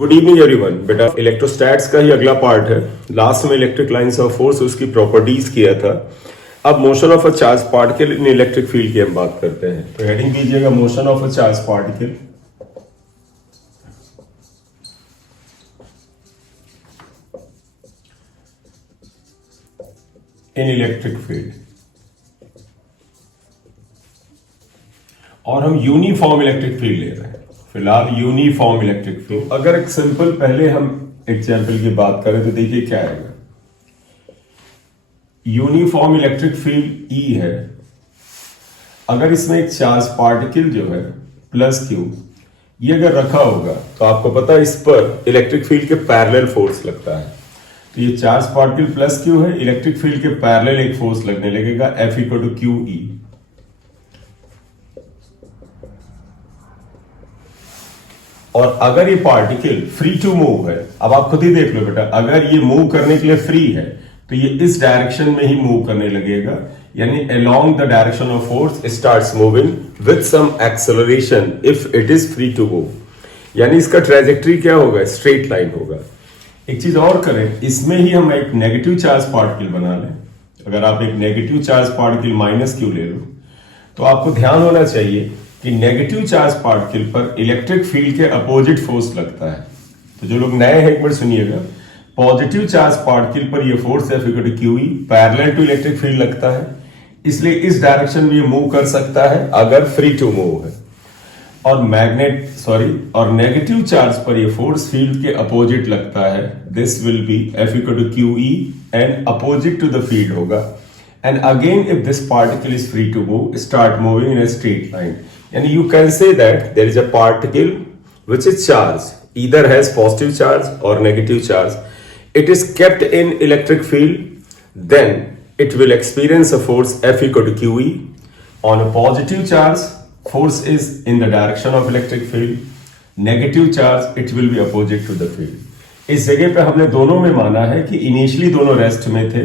Good evening everyone. बेटा इलेक्ट्रोस्टैट्स का ही अगला पार्ट है। लास्ट में इलेक्ट्रिक लाइंस ऑफ फोर्स उसकी प्रॉपर्टीज किया था। अब motion of a charge particle in electric field की हम बात करते हैं। तो हेडिंग कीजिएगा motion of a charge particle in electric field. और हम यूनिफॉर्म इलेक्ट्रिक फील्ड ले रहे हैं फिलहाल, यूनिफॉर्म इलेक्ट्रिक फील्ड। अगर एक सिंपल पहले हम एग्जाम्पल की बात करें तो देखिए क्या आएगा। यूनिफॉर्म इलेक्ट्रिक फील्ड ई है। अगर इसमें एक चार्ज पार्टिकल जो है प्लस क्यू, ये अगर रखा होगा तो आपको पता है इस पर इलेक्ट्रिक फील्ड के पैरेलल फोर्स लगता है। तो ये चार्ज पार्टिकल प्लस क्यू है, इलेक्ट्रिक फील्ड के पैरेलल एक फोर्स लगने लगेगा F equal to Q E. और अगर ये पार्टिकल फ्री टू मूव है, अब आप खुद ही देख लो बेटा, अगर ये मूव करने के लिए फ्री है तो ये इस डायरेक्शन में ही मूव करने लगेगा, यानी along the direction of force starts moving with some acceleration if it is free to move. यानी इसका ट्रेजेक्टरी क्या होगा? स्ट्रेट लाइन होगा। एक चीज और करें, इसमें ही हम एक नेगेटिव चार्ज पार्टिकल बना लें। अगर आप एक negative charge particle minus Q ले लो तो आपको ध्यान होना चाहिए कि नेगेटिव चार्ज पार्टिकल पर इलेक्ट्रिक फील्ड के अपोजिट फोर्स लगता है। तो जो लोग नए हैं एक बार सुनिएगा, पॉजिटिव चार्ज पार्टिकल पर ये force F equal to Q E parallel to electric field लगता है, इसलिए इस डायरेक्शन में ये मूव कर सकता है अगर फ्री टू मूव है। और नेगेटिव चार्ज पर ये फोर्स फील्ड के अपोजिट लगता है, this will be F equal to Q E and opposite to the field होगा। And again if this particle is free to move, start moving in a straight line. And you can say that there is a particle which is charged, either has positive charge or negative charge. It is kept in electric field, then it will experience a force F equal to QE. On a positive charge, force is in the direction of electric field. Negative charge, it will be opposite to the field. इस जगह पे हमने दोनों में माना है कि initially दोनों रेस्ट में थे।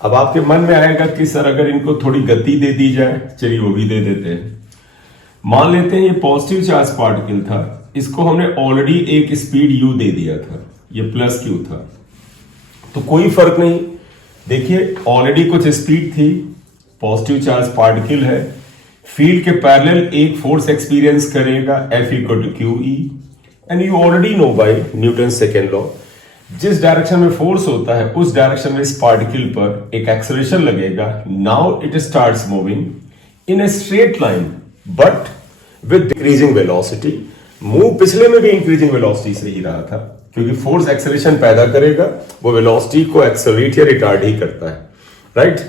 अब आपके मन में आएगा कि सर अगर इनको थोड़ी गति दे दी जाए, चलिए वो भी दे देते हैं। मान लेते हैं ये पॉजिटिव चार्ज पार्टिकल था, इसको हमने ऑलरेडी एक स्पीड u दे दिया था, ये प्लस q था, तो कोई फर्क नहीं। देखिए ऑलरेडी कुछ स्पीड थी, पॉजिटिव चार्ज पार्टिकल है, फील्ड के पैरेलल एक फोर्स एक्सपीरियंस करेगा F equal to Q E. And you already know by Newton second law, जिस डायरेक्शन में फोर्स होता है उस डायरेक्शन में इस पार्टिकल पर एक एक्सेलरेशन लगेगा। Now it starts moving in a straight line but with decreasing velocity. Move पिछले में भी इंक्रीजिंग वेलोसिटी से ही रहा था, क्योंकि फोर्स एक्सेलरेशन पैदा करेगा, वो वेलोसिटी को एक्सेलरेट या रिटार्ड ही करता है, राइट।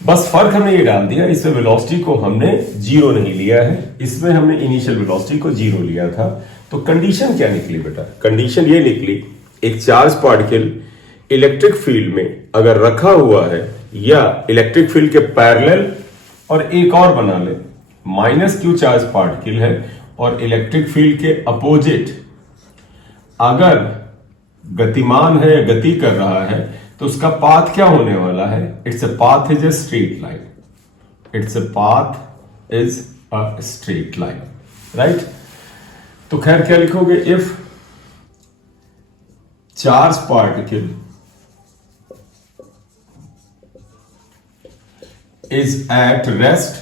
बस फर्क हमने ये डाल दिया, इसमें वेलोसिटी को हमने जीरो नहीं लिया है, इसमें हमने इनिशियल वेलोसिटी को जीरो लिया था। तो कंडीशन क्या निकली बेटा? कंडीशन ये निकली, एक चार्ज पार्टिकल इलेक्ट्रिक फील्ड में अगर रखा हुआ है या इलेक्ट्रिक फील्ड के पैरेलल, और एक और बना ले, माइनस क्यू चार्ज पार्टिकल है और इलेक्ट्रिक फील्ड के अपोजिट अगर गतिमान है या गति कर रहा है तो उसका पाथ क्या होने वाला है? It's a path is a straight line. It's a path is a straight line, right. तो खैर क्या लिखोगे? If charge particle is at rest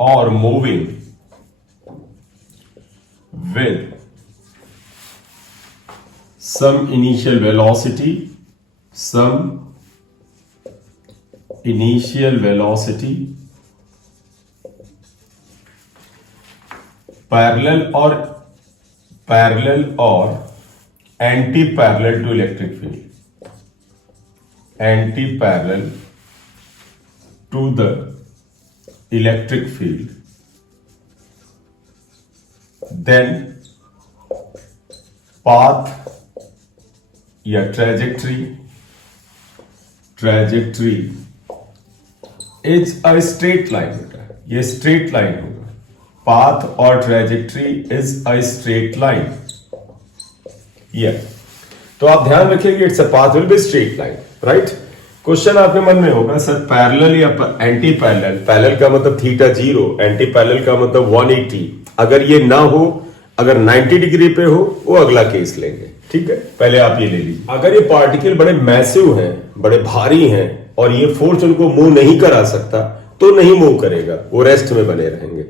or moving with some initial velocity parallel or anti-parallel to electric field, anti-parallel to the electric field, then path या trajectory is a straight line बेटा, ये straight line होगा। path और trajectory is a straight line। तो आप ध्यान रखिए कि it's a path will be straight line, right. Question आपके मन में होगा सर पैरेलल या एंटी पैरेलल, पैरेलल का मतलब थीटा 0, एंटी पैरेलल का मतलब 180, अगर ये ना हो, अगर 90 डिग्री पे हो, वो अगला केस लेंगे। ठीक है, पहले आप ये ले लीजिए। अगर ये पार्टिकल बड़े मैसिव हैं, बड़े भारी हैं और ये फोर्स उनको मूव नहीं करा सकता तो नहीं मूव करेगा, वो रेस्ट में बने रहेंगे।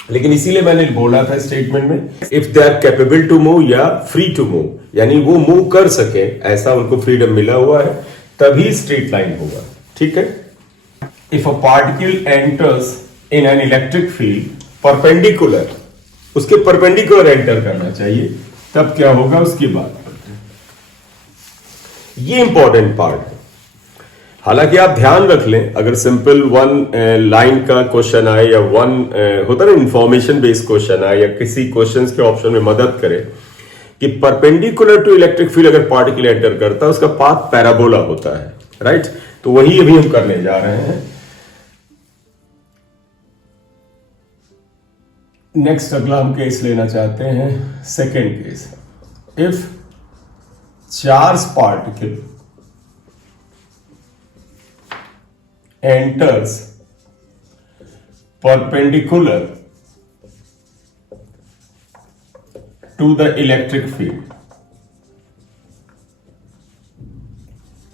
लेकिन इसीलिए मैंने बोला था स्टेटमेंट में, if they are capable to move या फ्री टू मूव, यानी वो मूव कर सके, ऐसा उनको फ्रीडम मिला हुआ है, तभी स्ट्रेट लाइन होगा। ठीक है, if a particle enters in an electric field perpendicular, उसके परपेंडिकुलर एंटर करना चाहिए, तब क्या होगा उसकी बात करते हैं। ये इंपॉर्टेंट पार्ट है। हालांकि आप ध्यान रख लें, अगर सिंपल वन लाइन का क्वेश्चन आए या वन होता ना इंफॉर्मेशन बेस्ड क्वेश्चन आए या किसी क्वेश्चंस के ऑप्शन में मदद करे कि परपेंडिकुलर टू इलेक्ट्रिक फील्ड अगर पार्टिकल एंटर करता है उसका पाथ पैराबोला होता है, राइट। तो वही अभी हम करने जा रहे हैं। नेक्स्ट अगला हम केस लेना चाहते हैं, second case. If charge particle enters perpendicular to the electric field।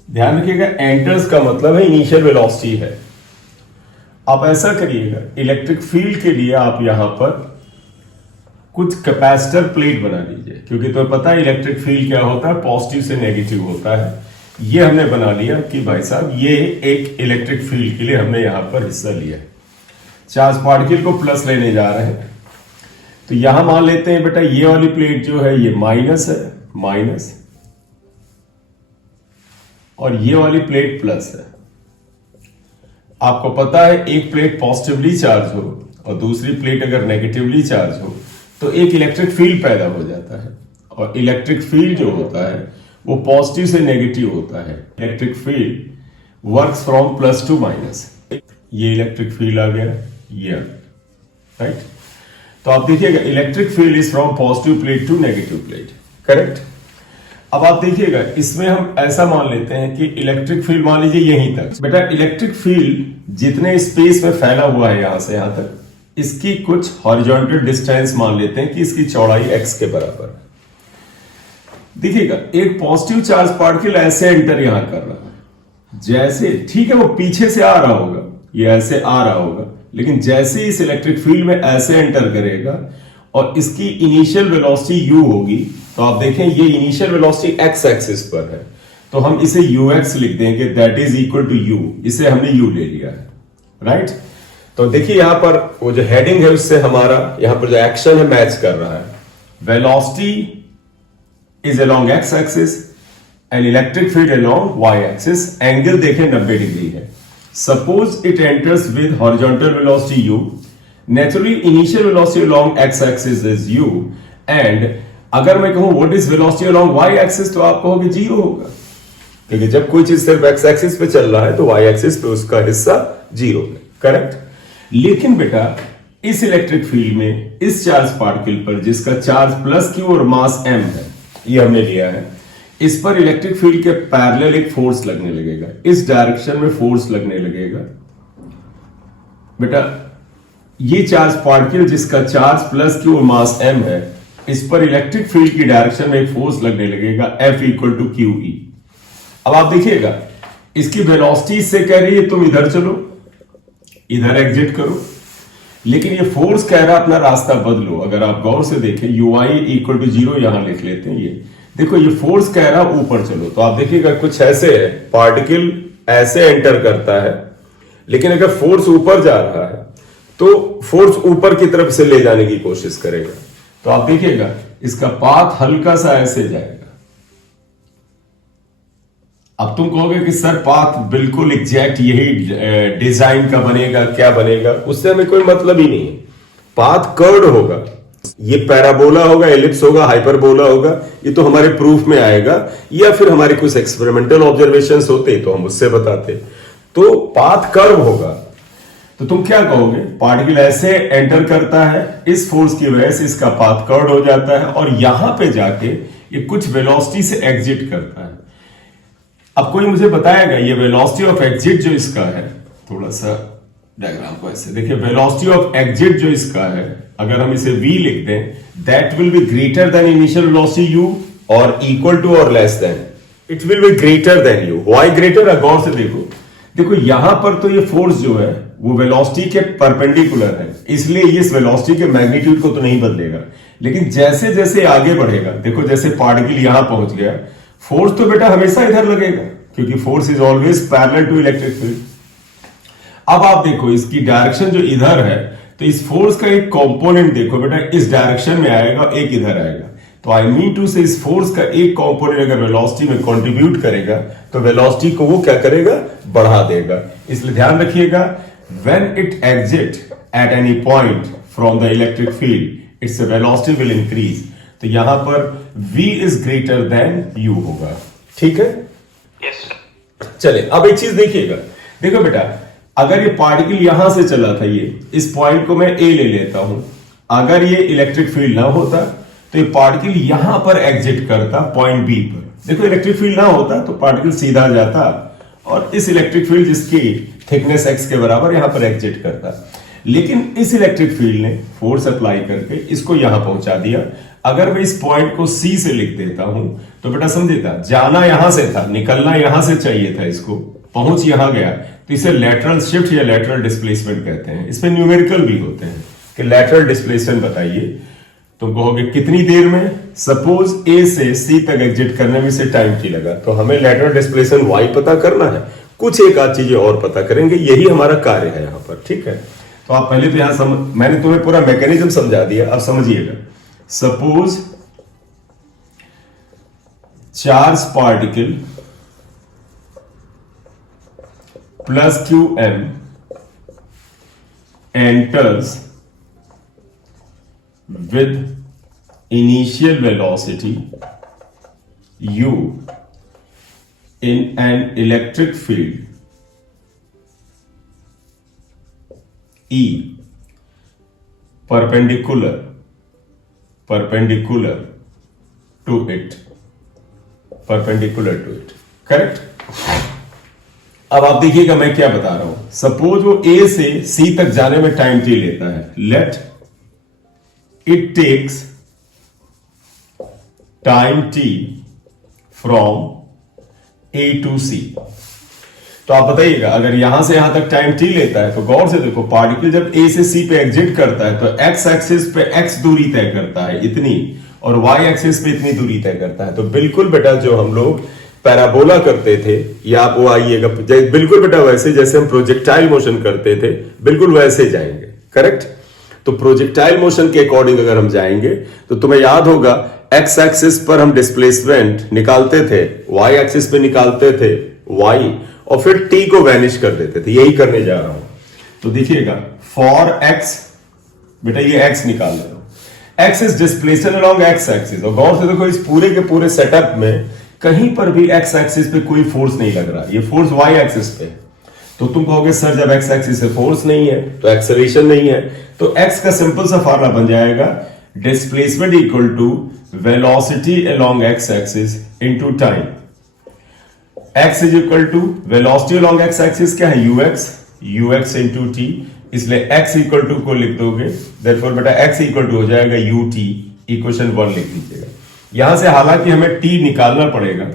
ध्यान रखिएगा, एंटर्स का मतलब है इनिशियल वेलोसिटी है। आप ऐसा करिएगा, इलेक्ट्रिक फील्ड के लिए आप यहां पर कुछ कैपेसिटर प्लेट बना लीजिए, क्योंकि तो पता है इलेक्ट्रिक फील्ड क्या होता है, पॉजिटिव से नेगेटिव होता है। ये हमने बना लिया कि भाई साहब ये एक इलेक्ट्रिक फील्ड के लिए हमने यहां पर हिस्सा लिया है। चार्ज पार्टिकल को प्लस लेने जा रहे हैं, तो यहां मान लेते हैं बेटा ये वाली प्लेट जो है ये माइनस है, माइनस, और ये वाली प्लेट प्लस है। आपको पता है एक प्लेट पॉजिटिवली चार्ज हो और दूसरी प्लेट अगर नेगेटिवली चार्ज हो तो एक इलेक्ट्रिक फील्ड पैदा हो जाता है, और इलेक्ट्रिक फील्ड जो होता है वो पॉजिटिव से नेगेटिव होता है। Electric field works from plus to minus. ये इलेक्ट्रिक फील्ड आ गया, ये राइट। तो आप देखिएगा electric field is from positive plate to negative plate, correct. अब आप देखिएगा इसमें हम ऐसा मान लेते हैं कि इलेक्ट्रिक फील्ड मान लीजिए यहीं तक। बेटा इलेक्ट्रिक फील्ड जितने स्पेस में फैला हुआ है यहां से यहां तक, इसकी कुछ हॉरिजॉन्टल डिस्टेंस मान लेते हैं कि इसकी चौड़ाई x के बराबर है। देखिएगा एक पॉजिटिव चार्ज पार्टिकल ऐसे एंटर यहां कर रहा है, जैसे ठीक है वो पीछे से आ रहा होगा, ये ऐसे आ रहा होगा, लेकिन जैसे इस इलेक्ट्रिक फील्ड में ऐसे एंटर करेगा और इसकी इनिशियल वेलोसिटी u होगी, तो आप देखें ये इनिशियल वेलोसिटी x एक्सिस पर है, तो हम इसे ux लिख देंगे, that is equal to u। इसे हमने u ले लिया है, राइट। तो देखिए यहां पर वो जो हेडिंग है उससे हमारा यहां पर जो एक्शन है मैच कर रहा है। Velocity is along x axis and electric field along y axis, angle देखें 90 डिग्री है। Suppose it enters with horizontal velocity u, naturally initial velocity along x axis is u, and अगर मैं कहूं what is velocity along y axis, तो आप कहोगे 0 होगा, क्योंकि जब कोई चीज सिर्फ x axis पे चल रहा है तो y axis पे उसका हिस्सा 0 है, करेक्ट। लेकिन बेटा इस इलेक्ट्रिक फील्ड में इस चार्ज पार्टिकल पर जिसका चार्ज प्लस q और मास m है, ये हमने लिया है, इस पर इलेक्ट्रिक फील्ड के पैरेलल एक फोर्स लगने लगेगा, इस डायरेक्शन में फोर्स लगने लगेगा। बेटा ये चार्ज पार्टिकल जिसका चार्ज प्लस क्यू और मास m है, इस पर इलेक्ट्रिक फील्ड की डायरेक्शन में एक फोर्स लगने लगेगा F equal to Q E. अब आप देखिएगा इसकी वेलोसिटी इससे कह रही है तुम इधर चलो, इधर एग्जिट करो, लेकिन ये फोर्स कह रहा है अपना रास्ता बदलो। अगर आप गौर से देखें ui इक्वल टू 0 यहां लिख लेते हैं, ये देखो ये फोर्स कह रहा है ऊपर चलो, तो आप देखिएगा कुछ ऐसे है, पार्टिकल ऐसे एंटर करता है, लेकिन अगर फोर्स ऊपर जा रहा है तो फोर्स ऊपर की तरफ से ले जाने की कोशिश करेगा। तो आप देखिएगा इसका पाथ हल्का सा ऐसे जाएगा। अब तुम कहोगे कि सर पाथ बिल्कुल एग्जैक्ट यही डिजाइन का बनेगा, क्या बनेगा, उससे हमें कोई मतलब ही नहीं है। पाथ कर्व्ड होगा, ये पैराबोला होगा, एलिप्स होगा, हाइपरबोला होगा, ये तो हमारे प्रूफ में आएगा, या फिर हमारे कुछ एक्सपेरिमेंटल ऑब्जर्वेशंस होते तो हम उससे बताते। तो पाथ कर्व होगा, तो तुम क्या कहोगे, पार्टिकल ऐसे एंटर करता है, इस फोर्स की वजह से इसका पाथ कर्व्ड हो जाता है और यहां पे जाके ये कुछ वेलोसिटी से एग्जिट करता है। अब कोई मुझे बताएगा ये वेलोसिटी ऑफ एग्जिट जो इसका है, थोड़ा सा डायग्राम को ऐसे देखिए, वेलोसिटी ऑफ एग्जिट जो इसका है, अगर हम इसे v लिख दें, that will be greater than initial velocity u और इक्वल टू और less than, it will be greater than u। Why greater? गौर से देखो, देखो यहां पर तो ये फोर्स जो है वो वेलोसिटी के परपेंडिकुलर है, इसलिए ये इस वेलोसिटी के मैग्नीट्यूड को तो नहीं बदलेगा। लेकिन जैसे जैसे आगे बढ़ेगा, देखो जैसे पार्टिकल यहां पहुंच गया, फोर्स तो बेटा हमेशा इधर लगेगा, क्योंकि force is always parallel to electric field. अब आप देखो इसकी डायरेक्शन जो इधर है, तो इस फोर्स का एक कंपोनेंट देखो बेटा इस डायरेक्शन में आएगा, एक इधर आएगा। तो आई मीन टू से इस फोर्स का एक कंपोनेंट अगर वेलोसिटी में कंट्रीब्यूट करेगा तो वेलोसिटी को वो क्या करेगा? बढ़ा देगा। इसलिए ध्यान रखिएगा, when it exit at any point from the electric field its velocity will increase. तो यहां पर v is greater than u होगा, ठीक है? यस। चले अब एक चीज देखिएगा, देखो बेटा अगर ये पार्टिकल यहां से चला था, ये इस पॉइंट को मैं a ले लेता हूं, अगर ये इलेक्ट्रिक फील्ड ना होता तो ये पार्टिकल यहां पर एग्जिट करता पॉइंट बी पर। देखो इलेक्ट्रिक फील्ड ना होता तो पार्टिकल सीधा जाता और इस इलेक्ट्रिक फील्ड जिसकी थिकनेस x के बराबर यहां पर एग्जिट करता। लेकिन इस इलेक्ट्रिक फील्ड ने फोर्स अप्लाई करके इसको यहां पहुंचा दिया। अगर मैं इस पॉइंट को C से लिख देता हूं तो बेटा समझेगा, जाना यहां से था, निकलना यहां से चाहिए था, इसको पहुंच यहां गया, तो इसे लेटरल शिफ्ट या लेटरल डिस्प्लेसमेंट कहते हैं। इसमें न्यूमेरिकल भी होते हैं कि लेटरल डिस्प्लेसमेंट बताइए, तुम कहोगे कितनी देर में? सपोज A से C तक एग्जिट करने में से टाइम t लगा, तो हमें लेटरल डिस्प्लेसमेंट y पता करना है, कुछ एक आध चीजें और पता करेंगे, यही हमारा कार्य है यहां पर, ठीक है? तो आप पहले तो यहां मैंने तुम्हें पूरा मैकेनिज्म समझा दिया, अब समझिएगा। Suppose charge particle plus qm enters with initial velocity u in an electric field E perpendicular to it, correct? अब आप देखिएगा मैं क्या बता रहा हूं। सपोज वो A से C तक जाने में टाइम t लेता है, let it takes time t from A to C। तो आप बताइएगा अगर यहां से यहां तक टाइम t लेता है तो गौर से देखो, पार्टिकल जब A से C पे एग्जिट करता है तो x एक्सिस पे x दूरी तय करता है इतनी, और y एक्सिस पे इतनी दूरी तय करता है। तो बिल्कुल बेटा जो हम लोग पैराबोला करते थे, या आप वो आइएगा बिल्कुल बेटा वैसे जैसे हम प्रोजेक्टाइल मोशन करते थे, बिल्कुल वैसे जाएंगे, करेक्ट? तो प्रोजेक्टाइल मोशन के अकॉर्डिंग अगर हम जाएंगे तो तुम्हें याद होगा x एक्सिस पर हम डिस्प्लेसमेंट निकालते थे, y एक्सिस पे निकालते थे y, और फिर t को वैनिश कर देते थे। यही करने जा रहा हूं। तो देखिएगा फॉर x, बेटा ये x निकाल रहा हूं, x is displaced along x axis, और गौर से देखो इस पूरे के पूरे सेटअप में कहीं पर भी x एक्सिस पे कोई फोर्स नहीं लग रहा, ये फोर्स y एक्सिस पे। तो तुम कहोगे सर जब x एक्सिस पे फोर्स नहीं है तो एक्सेलरेशन नहीं है, तो x का सिंपल सा फॉर्मूला बन जाएगा displacement equal to velocity along x axis into time. x is equal to velocity along x axis क्या है? ux इनटू t, इसलिए x इक्वल टू को लिख दोगे, देयरफॉर बेटा x इक्वल टू हो जाएगा ut, इक्वेशन 1 लिख दीजिएगा। यहां से हालांकि हमें t निकालना पड़ेगा,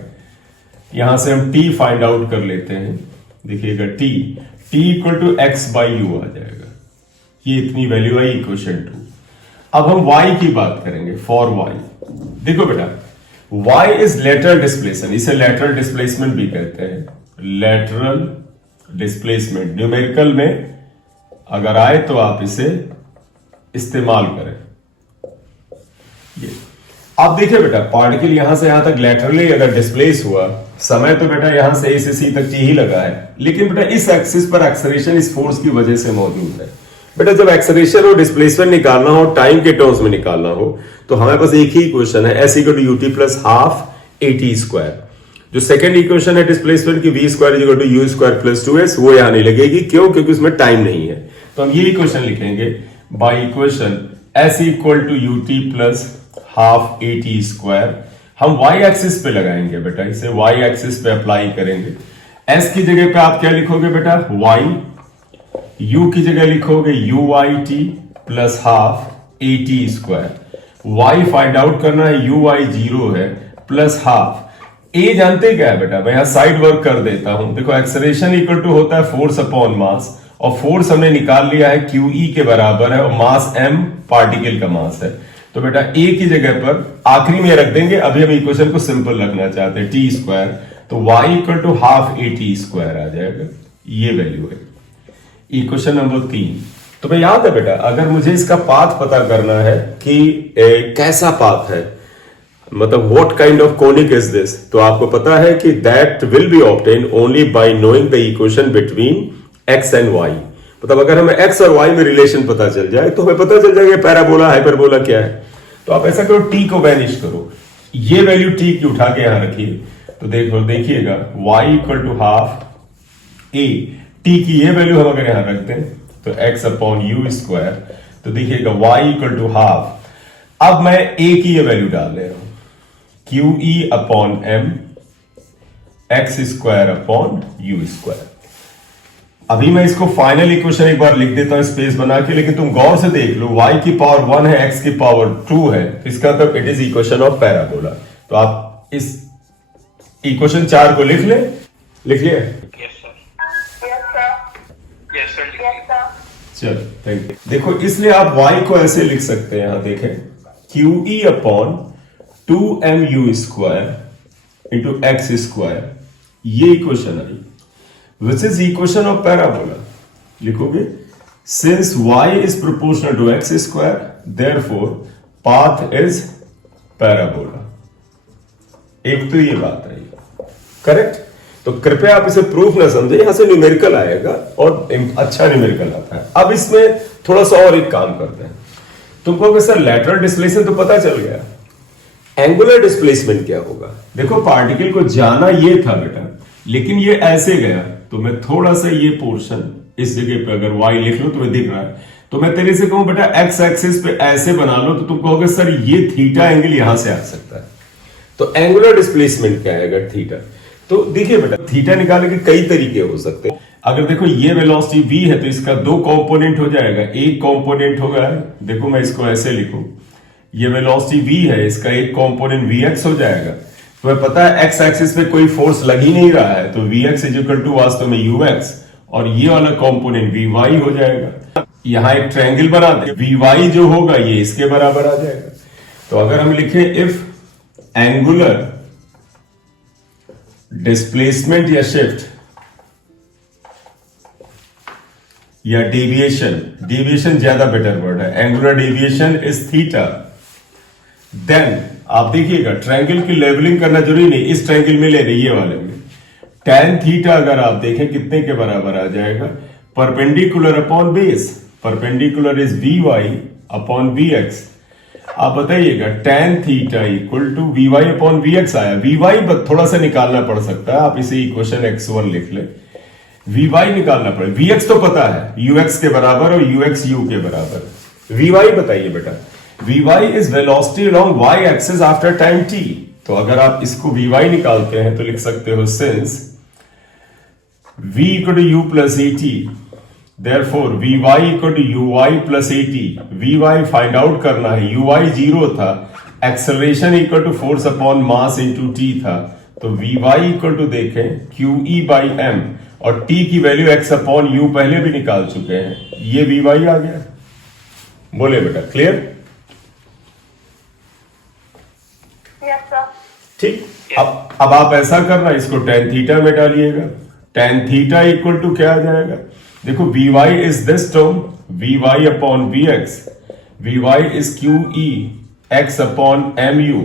यहां से हम t फाइंड आउट कर लेते हैं। देखिएगा t equal to x by U आ जाएगा, ये इतनी वैल्यू आई, इक्वेशन 2। अब हम y की बात करेंगे, फॉर y। देखो बेटा y इज लेटरल डिस्प्लेसमेंट, इसे लेटरल डिस्प्लेसमेंट भी कहते हैं, लेटरल डिस्प्लेसमेंट। न्यूमेरिकल में अगर आए तो आप इसे इस्तेमाल करें। ये अब देखिए बेटा पार्टिकल यहां से यहां तक लेटरली अगर डिस्प्लेस हुआ, समय तो बेटा यहां से A से C तक t ही लगा है, लेकिन बेटा इस एक्सिस पर एक्सेलरेशन इस फोर्स की वजह से मौजूद है। बेटा जब एक्सेलरेशन और डिस्प्लेसमेंट निकालना हो, टाइम के टर्म्स में निकालना हो, तो हमारे पास एक ही इक्वेशन है, s equal to ut plus half at square. जो सेकंड इक्वेशन है डिस्प्लेसमेंट की v square equal to u square plus 2s, वो यहां नहीं लगेगी, क्यों? क्योंकि उसमें टाइम नहीं है। तो हम ये इक्वेशन लिखेंगे by equation s equal to ut plus half at square हम वाई एक्सिस पे लगाएंगे बेटा, इसे वाई एक्सिस पे अप्लाई करेंगे। एस की जगह पे आप क्या लिखोगे बेटा, वाई। यू की जगह लिखोगे u y t plus half A T square. Y find out करना है, यू वाई 0 है, प्लस हाफ ए जानते क्या है बेटा, मैं यहां साइड वर्क कर देता हूं। देखो एक्सेलरेशन इक्वल टू होता है फोर्स अपॉन मास, और फोर्स हमने निकाल लिया है क्यू ई के बराबर है, और मास एम पार्टिकल का मास है। तो बेटा ए की जगह पर आखिरी में रख देंगे, अभी हम इक्वेशन को सिंपल रखना चाहते हैं, टी स्क्वायर, तो Y equal to half A T square आ जाएगा, ये वैल्यू है इक्वेशन नंबर 3। तो मैं याद है बेटा, अगर मुझे इसका पाथ पता करना है कि कैसा पाथ है, मतलब what kind of conic is this, तो आपको पता है कि that will be obtain only by knowing the equation between x and y. मतलब अगर हमें एक्स और वाई में रिलेशन पता चल जाए तो हमें पता चल जाएगा पैराबोला हाइपरबोला क्या है। तो आप ऐसा करो, टी को वैनिश करो, ये वैल्यू टी की उठा के यहां रखिए, तो देखिएगा y equal to half A, t की ये वैल्यू हम अगर यहां रखते हैं तो x अपॉन यू स्क्वायर, तो देखिएगा y इक्वल टू हाफ। अब मैं a की ये वैल्यू डाल रहा हूं, q E upon m x square upon u square. अभी मैं इसको फाइनल इक्वेशन एक बार लिख देता हूं स्पेस बना के, लेकिन तुम गौर से देख लो, y की पावर 1 है, x की पावर 2 है, तो इसका मतलब it is equation of parabola. तो आप इस इक्वेशन 4 को लिख ले, लिख लिया? चलो थैंक यू। देखो इसलिए आप y को ऐसे लिख सकते हैं, यहां देखें, Q E upon 2mu square into X square, ये इक्वेशन आई, which is equation of parabola. लिखोगे since y is proportional to X square therefore path is parabola. एक तो ये बात है, करेक्ट। तो कृपया आप इसे प्रूफ ना समझे, यहां से न्यूमेरिकल आएगा और अच्छा न्यूमेरिकल आता है। अब इसमें थोड़ा सा और एक काम करते हैं। तुम कहोगे सर लैटरल डिस्प्लेसमेंट तो पता चल गया, एंगुलर डिस्प्लेसमेंट क्या होगा? देखो पार्टिकल को जाना ये था बेटा, लेकिन ये ऐसे गया, तो मैं थोड़ा सा ये पोर्शन इस जगह पे अगर y लिख लो, तुम्हें दिख रहा है, तो मैं तेरे से कहूं बेटा x एक्सिस पे ऐसे बना लो, तो तुम कहोगे सर ये थीटा एंगल यहां से आ सकता है। तो एंगुलर डिस्प्लेसमेंट क्या है अगर थीटा? तो देखिए बेटा, थीटा निकालने के कई तरीके हो सकते हैं। अगर देखो ये वेलोसिटी v है, तो इसका 2 कंपोनेंट हो जाएगा, एक कंपोनेंट होगा, देखो मैं इसको ऐसे लिखूं, ये वेलोसिटी v है, इसका एक कंपोनेंट vx हो जाएगा। तो पता है x एक्सिस पे कोई फोर्स लग ही नहीं रहा है, तो vx इज इक्वल टू वास्तव में ux, और ये वाला कंपोनेंट vy हो जाएगा। यहां एक ट्रायंगल बना दे, vy जो होगा ये इसके बराबर आ जाएगा। तो अगर हम लिखें इफ एंगुलर डिस्प्लेसमेंट या शिफ्ट या डेविएशन ज्यादा बेटर वर्ड है, angular deviation is theta, then आप देखिएगा ट्रायंगल की लेवलिंग करना जरूरी नहीं, इस ट्रायंगल में ले रही है वाले में tan थीटा अगर आप देखें कितने के बराबर आ जाएगा, perpendicular upon base, perpendicular is vy upon vx। आप बताइएगा tan theta equal to vy upon vx आया, vy थोड़ा सा निकालना पड़ सकता है, आप इसे इक्वेशन x1 लिख ले, vy निकालना पड़े, vx तो पता है ux के बराबर और ux u के बराबर, vy बताइए बेटा, vy is velocity along y axis after time t। तो अगर आप इसको vy निकालते हैं तो लिख सकते हो since v equal to u plus a t, therefore vy equal to uy plus a t. vy find out करना है, uy 0 था, acceleration equal to force upon mass into t था, तो vy इक्वल टू देखें qe by m, और t की value x upon u पहले भी निकाल चुके हैं, ये vy आ गया। बोले बेटा क्लियर? ठीक। अब आप ऐसा करना, इसको tan थीटा में डालिएगा, tan थीटा इक्वल टू क्या आ जाएगा? देखो vy is this term, vy upon vx, vy is qe x upon mu,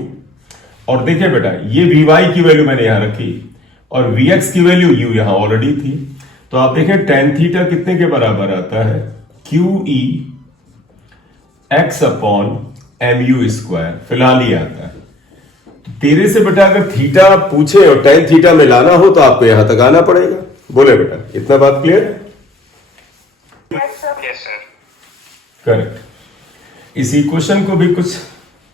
और देखिए बेटा ये vy की वैल्यू मैंने यहां रखी और vx की वैल्यू u यहां ऑलरेडी थी, तो आप देखें tan थीटा कितने के बराबर आता है, qe x upon mu square, फिलहाल ही आता है। तेरे से बेटा अगर थीटा पूछे और tan थीटा में लाना हो तो आपको यहां तक आना पड़ेगा। बोले बेटा इतना बात क्लियर है? Yes, sir. करेक्ट। इस इक्वेशन को भी कुछ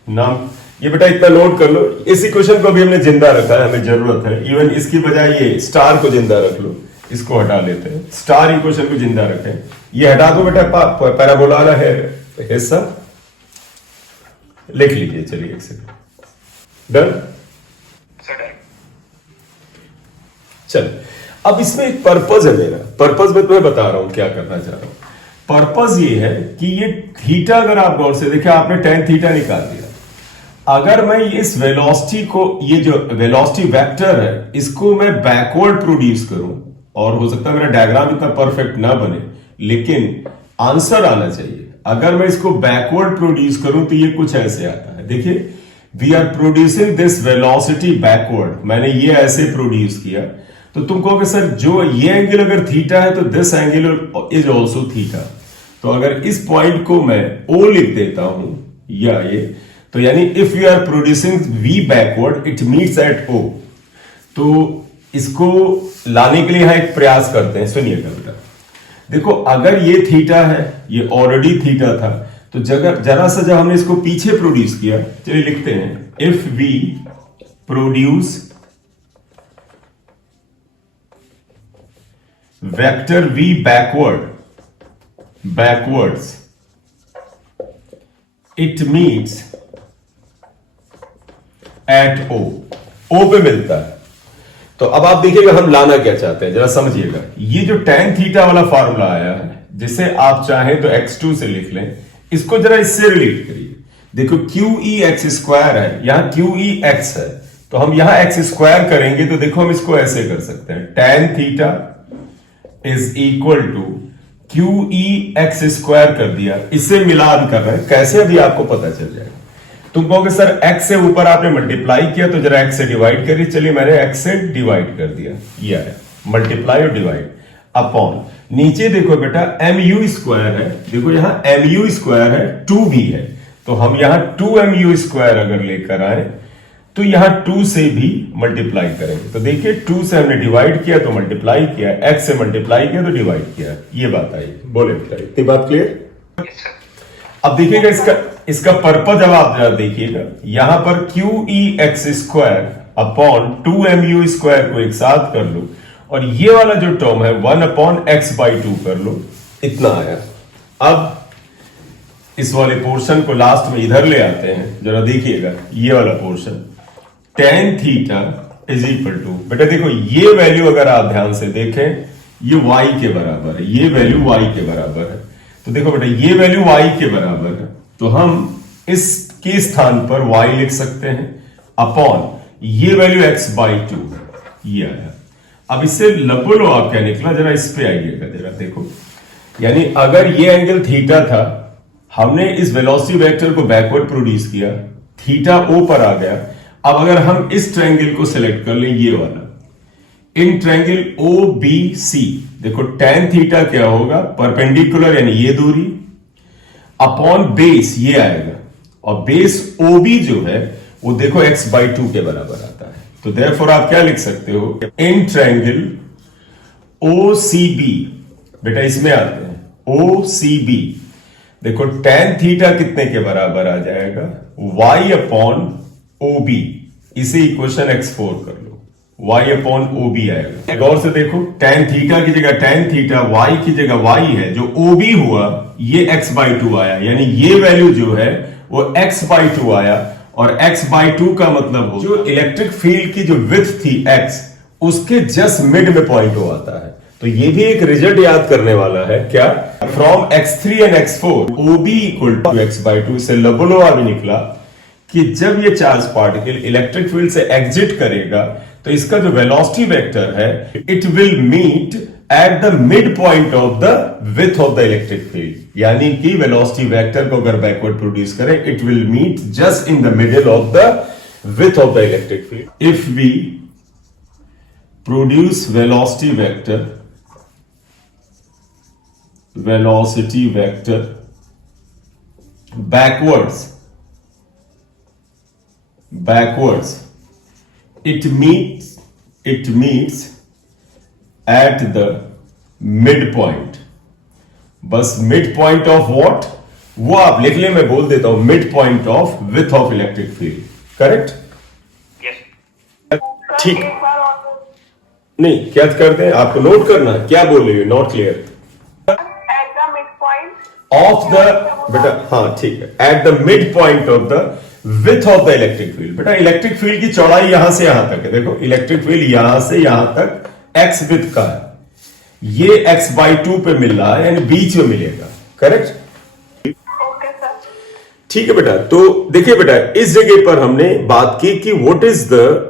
नाम ये बेटा इतना नोट कर लो, इस इक्वेशन को भी हमने जिंदा रखा है, हमें जरूरत है। इवन इसकी बजाय ये स्टार को जिंदा रख लो, इसको हटा लेते हैं, स्टार इक्वेशन को जिंदा रखें। ये हटा दो बेटा, पैराबोला वाला है हिस्सा, लिख लीजिए। चलिए एक सेकंड, डन। चल, अब इसमें एक पर्पज है मेरा, पर्पज मैं तुम्हें बता रहा हूं क्या करना चाह रहा हूं। पर्पज ये है कि ये थीटा, अगर आप गौर से देखें, आपने tan थीटा निकाल दिया। अगर मैं इस वेलोसिटी को, ये जो वेलोसिटी वेक्टर है, इसको मैं बैकवर्ड प्रोड्यूस करूं, और हो सकता है मेरा डायग्राम इतना परफेक्ट ना बने, लेकिन आंसर आना चाहिए। अगर मैं इसको बैकवर्ड प्रोड्यूस करूं तो ये कुछ ऐसे आता है। देखिए, we are producing this velocity backward, मैंने ये ऐसे प्रोड्यूस किया, तो तुम कहोगे सर जो ये एंगल अगर थीटा है तो this angle is also theta. तो अगर इस पॉइंट को मैं O लिख देता हूं, या ये, तो यानी if you are producing V backward it meets at O। तो इसको लाने के लिए यहां एक प्रयास करते हैं, सुनिएगा बेटा। देखो, अगर ये थीटा है, ये ऑलरेडी थीटा था, तो जरा सा जब हमने इसको पीछे प्रोड्यूस किया, चलिए लिखते हैं, if we produce vector V backwards it meets at O पे मिलता है। तो अब आप देखिएगा हम लाना क्या चाहते हैं, जरा समझिएगा। ये जो tan थीटा वाला फार्मूला आया है, जिसे आप चाहें तो x2 से लिख लें, इसको जरा इससे रिलेट करिए। देखो, QE x स्क्वायर है, यहां QE x है, तो हम यहां x स्क्वायर करेंगे, तो देखो हम इसको ऐसे कर सकते हैं, tan theta is equal to QE x square कर दिया, इससे मिलान कर रहे हैं, कैसे अभी आपको पता चल जाएगा। तुम कहोगे सर x से ऊपर आपने मल्टीप्लाई किया, तो जरा x से डिवाइड करिए। चलिए मैंने x से डिवाइड कर दिया, ये आया, मल्टीप्लाई और डिवाइड अपॉन, नीचे देखो बेटा mu स्क्वायर है, देखो यहां mu स्क्वायर है, 2b है, तो हम यहां 2mu स्क्वायर अगर लेकर आए तो यहां 2 से भी मल्टीप्लाई करेंगे। तो देखिए, 2 से हमने डिवाइड किया तो मल्टीप्लाई किया, x से मल्टीप्लाई किया तो डिवाइड किया, ये बात आई। बोले बेटा, इतनी बात क्लियर? अब देखिएगा इसका पर्पज, अब आप जरा देखिएगा, यहां पर QE x square upon 2mu square को एक साथ कर लो, और ये वाला जो टर्म है 1 अपॉन x/2 कर लो, इतना आया। अब इस वाले पोर्शन को लास्ट में इधर ले आते हैं, जरा देखिएगा ये वाला portion, tan theta is equal to, बेटा देखो ये वैल्यू अगर आप ध्यान से देखें, ये y के बराबर है, ये वैल्यू y के बराबर है। तो देखो बेटा, ये वैल्यू y के बराबर है, तो हम इसके स्थान पर y लिख सकते हैं अपॉन ये वैल्यू x/2, ये आया। अब इससे लपोलो आप क्या निकला, जरा इस पे आइएगा, जरा देखो, यानी अगर ये एंगल थीटा था, हमने इस वेलोसिटी वेक्टर को बैकवर्ड प्रोड्यूस किया, थीटा O पर आ गया। अब अगर हम इस ट्रायंगल को सिलेक्ट कर लें, ये वाला, इन ट्रायंगल OBC, देखो tan थीटा क्या होगा, परपेंडिकुलर यानी ये दूरी अपॉन बेस, ये आएगा, और बेस OB जो है वो देखो x/2 के बराबर आता है। तो देयरफॉर आप क्या लिख सकते हो, इन ट्रायंगल OCB, बेटा इसमें आते हैं OCB, देखो tan थीटा कितने के बराबर आ जाएगा, y अपॉन OB, इसे इक्वेशन x4 कर लो, y अपॉन OB आएगा। गौर से देखो, tan थीटा की जगह tan थीटा, y की जगह y है, जो OB हुआ ये x/2 आया, यानी ये वैल्यू जो है वो x/2 आया, और x/2 का मतलब हो, जो इलेक्ट्रिक फील्ड की जो विड्थ थी x, उसके जस्ट मिड में पॉइंट हो आता है। तो ये भी एक रिजल्ट याद करने वाला है, क्या, from x3 and x4 OB equal to x/2 से लबोलोवा भी निकला कि जब ये चार्ज पार्टिकल इलेक्ट्रिक फील्ड से एग्जिट करेगा, तो इसका जो वेलोसिटी वेक्टर है, it will meet at the mid point of the width of the electric field, यानी कि वेलोसिटी वेक्टर को अगर बैकवर्ड प्रोड्यूस करें, it will meet just in the middle of the width of the electric field. If we produce velocity vector backwards it meets at the midpoint, बस midpoint of what, वो आप लिख ले, मैं बोल देता हूं mid point of width of electric field. Correct? ठीक। एक बार और नहीं, क्या करते हैं, आपको नोट करना है, क्या बोल रही हो, not clear. Eight the mid point of the, बेटा हाँ ठीक है, eight the mid point of the width of the electric field. बेटा इलेक्ट्रिक फील्ड की चौड़ाई यहां से यहां तक है, देखो इलेक्ट्रिक फील्ड यहां से यहां तक एक्स विथ का है, ये x/2 पे मिल रहा है, यानी बीच में मिलेगा। करेक्ट? Okay sir. ठीक है बेटा, तो देखिए बेटा इस जगह पर हमने बात की कि व्हाट इज द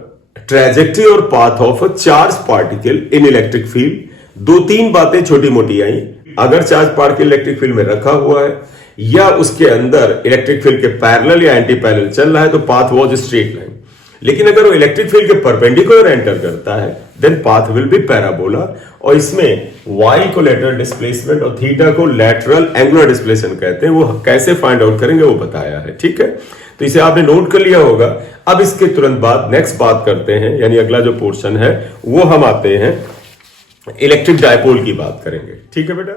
ट्रेजेक्टरी और path of a charge particle in electric field. दो तीन बातें छोटी मोटी आई, अगर चार्ज पार्टिकल इलेक्ट्रिक फील्ड में रखा हुआ है या उसके अंदर इलेक्ट्रिक फील्ड के पैरेलल या एंटी पैरेलल चल रहा है तो पाथ वाज स्ट्रेट लाइन, लेकिन अगर वो इलेक्ट्रिक फील्ड के परपेंडिकुलर एंटर करता है then path will be parabola, और इसमें y को लेटरल डिस्प्लेसमेंट और थीटा को लेटरल एंगुलर डिस्प्लेसमेंट कहते हैं। वो कैसे फाइंड आउट करेंगे वो बताया है। ठीक है, तो इसे आपने नोट कर लिया होगा। अब इसके तुरंत बाद नेक्स्ट बात करते हैं, यानी अगला जो पोर्शन है वो हम आते हैं इलेक्ट्रिक डायपोल की बात करेंगे। ठीक है बेटा।